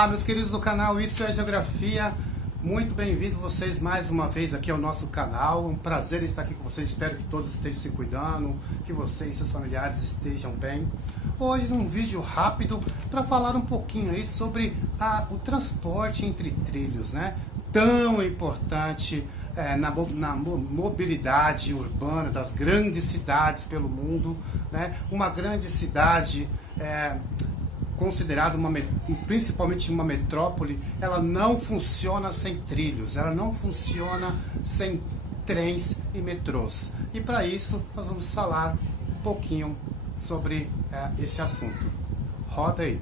Olá, meus queridos do canal Isso é Geografia, muito bem-vindo vocês mais uma vez aqui ao nosso canal. Um prazer estar aqui com vocês, espero que todos estejam se cuidando, que vocês e seus familiares estejam bem. Hoje um vídeo rápido para falar um pouquinho aí sobre o transporte entre trilhos, né? Tão importante na mobilidade urbana das grandes cidades pelo mundo, né? Uma grande cidade considerada principalmente uma metrópole, ela não funciona sem trilhos, ela não funciona sem trens e metrôs. E para isso nós vamos falar um pouquinho sobre esse assunto. Roda aí.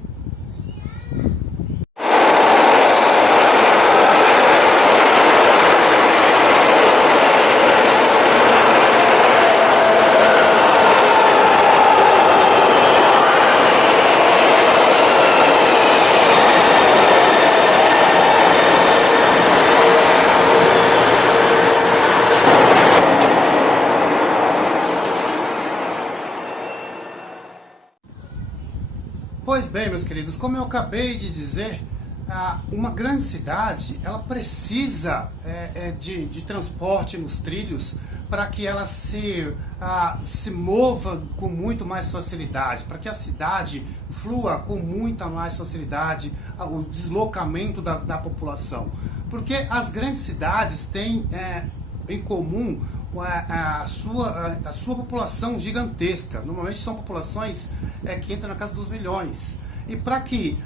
Pois bem, meus queridos, como eu acabei de dizer, uma grande cidade ela precisa de transporte nos trilhos para que ela se mova com muito mais facilidade, para que a cidade flua com muita mais facilidade o deslocamento da população. Porque as grandes cidades têm em comum a sua população gigantesca. Normalmente são populações que entram na casa dos milhões. E para que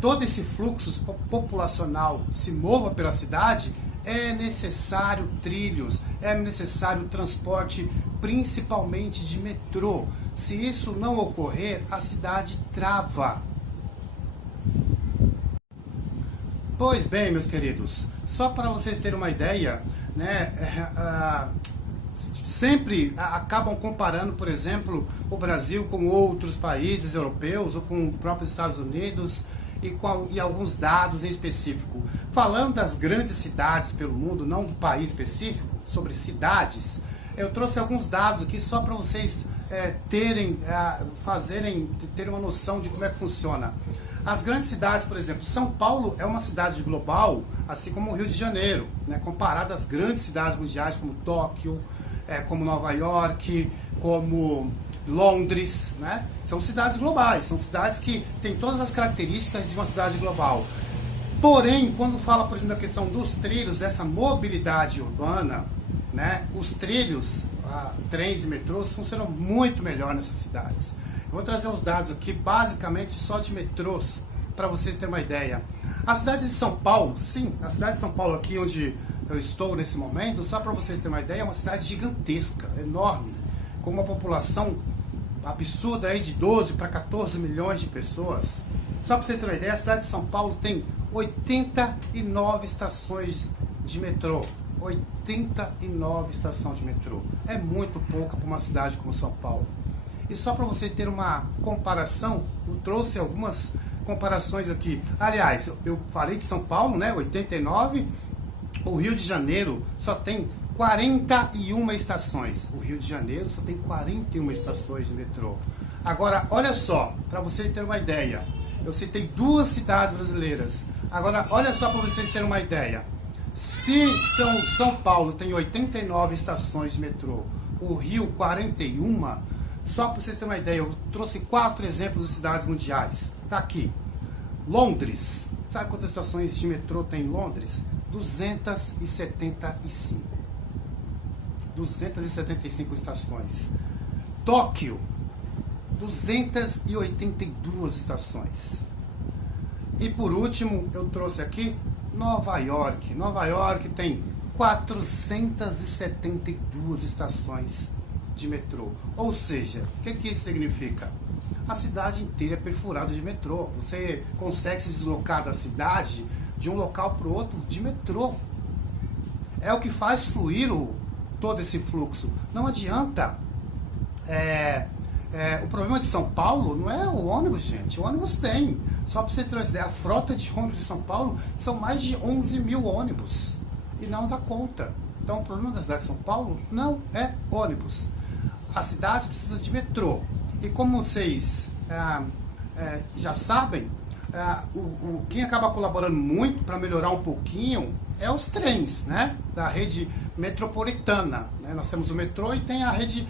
todo esse fluxo populacional se mova pela cidade, é necessário trilhos, é necessário transporte, principalmente de metrô. Se isso não ocorrer, a cidade trava. Pois bem, meus queridos, só para vocês terem uma ideia, né, sempre acabam comparando, por exemplo, o Brasil com outros países europeus ou com os próprios Estados Unidos e alguns dados em específico. Falando das grandes cidades pelo mundo, não do país específico, sobre cidades, eu trouxe alguns dados aqui só para vocês terem uma noção de como é que funciona. As grandes cidades, por exemplo, São Paulo é uma cidade global, assim como o Rio de Janeiro, né, comparado às grandes cidades mundiais como Tóquio, como Nova York, como Londres, né? São cidades globais, são cidades que têm todas as características de uma cidade global. Porém, quando fala, por exemplo, da questão dos trilhos, dessa mobilidade urbana, né, os trilhos, trens e metrôs funcionam muito melhor nessas cidades. Eu vou trazer os dados aqui, basicamente só de metrôs, para vocês terem uma ideia. A cidade de São Paulo, sim, a cidade de São Paulo aqui onde eu estou nesse momento, só para vocês terem uma ideia, é uma cidade gigantesca, enorme, com uma população absurda aí de 12 para 14 milhões de pessoas. Só para vocês terem uma ideia, a cidade de São Paulo tem 89 estações de metrô. 89 estações de metrô. É muito pouca para uma cidade como São Paulo. E só para você ter uma comparação, eu trouxe algumas comparações aqui. Aliás, eu falei de São Paulo, né, 89, o Rio de Janeiro só tem 41 estações. O Rio de Janeiro só tem 41 estações de metrô. Agora, olha só, para vocês terem uma ideia, eu citei duas cidades brasileiras. Agora, olha só para vocês terem uma ideia. Se São Paulo tem 89 estações de metrô, o Rio 41, só para vocês terem uma ideia, eu trouxe 4 exemplos de cidades mundiais. Tá aqui. Londres. Sabe quantas estações de metrô tem em Londres? 275. 275 estações. Tóquio. 282 estações. E por último, eu trouxe aqui Nova York. Nova York tem 472 estações de metrô. Ou seja, o que isso significa? A cidade inteira é perfurada de metrô. Você consegue se deslocar da cidade de um local para o outro de metrô. É o que faz fluir todo esse fluxo. Não adianta. O problema de São Paulo não é o ônibus, gente. O ônibus tem. Só para vocês terem uma ideia, a frota de ônibus de São Paulo são mais de 11 mil ônibus. E não dá conta. Então o problema da cidade de São Paulo não é ônibus. A cidade precisa de metrô. E como vocês já sabem, quem acaba colaborando muito para melhorar um pouquinho é os trens, né? Da rede metropolitana, né? Nós temos o metrô e tem a rede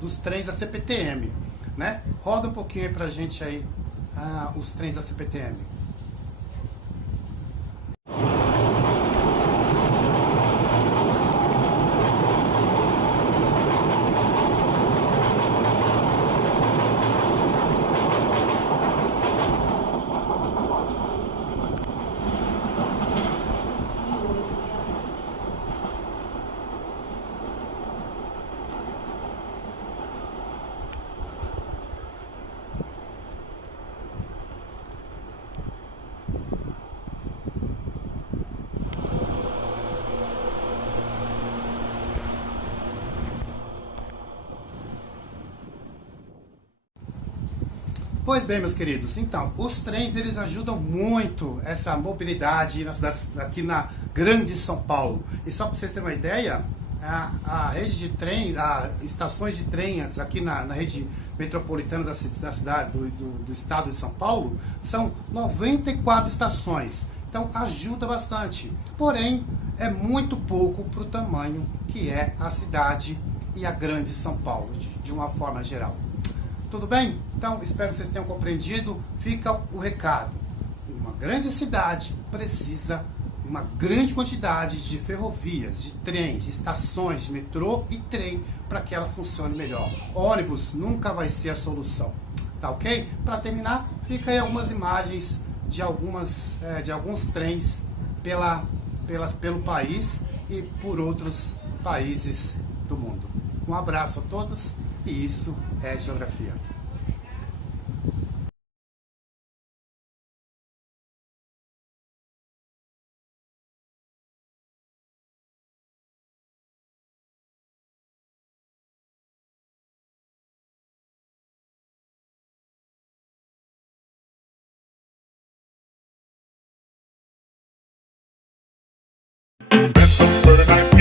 dos trens da CPTM, né? Roda um pouquinho aí pra gente aí os trens da CPTM. Pois bem, meus queridos, então, os trens eles ajudam muito essa mobilidade nas cidades, aqui na grande São Paulo. E só para vocês terem uma ideia, a rede de trens, as estações de trens aqui na rede metropolitana da cidade, do estado de São Paulo, são 94 estações. Então ajuda bastante. Porém, é muito pouco para o tamanho que é a cidade e a grande São Paulo, de uma forma geral. Tudo bem? Então, espero que vocês tenham compreendido. Fica o recado. Uma grande cidade precisa uma grande quantidade de ferrovias, de trens, de estações de metrô e trem para que ela funcione melhor. Ônibus nunca vai ser a solução. Tá ok? Para terminar, fica aí algumas imagens de alguns trens pelo país e por outros países do mundo. Um abraço a todos e isso é geografia. Thank you.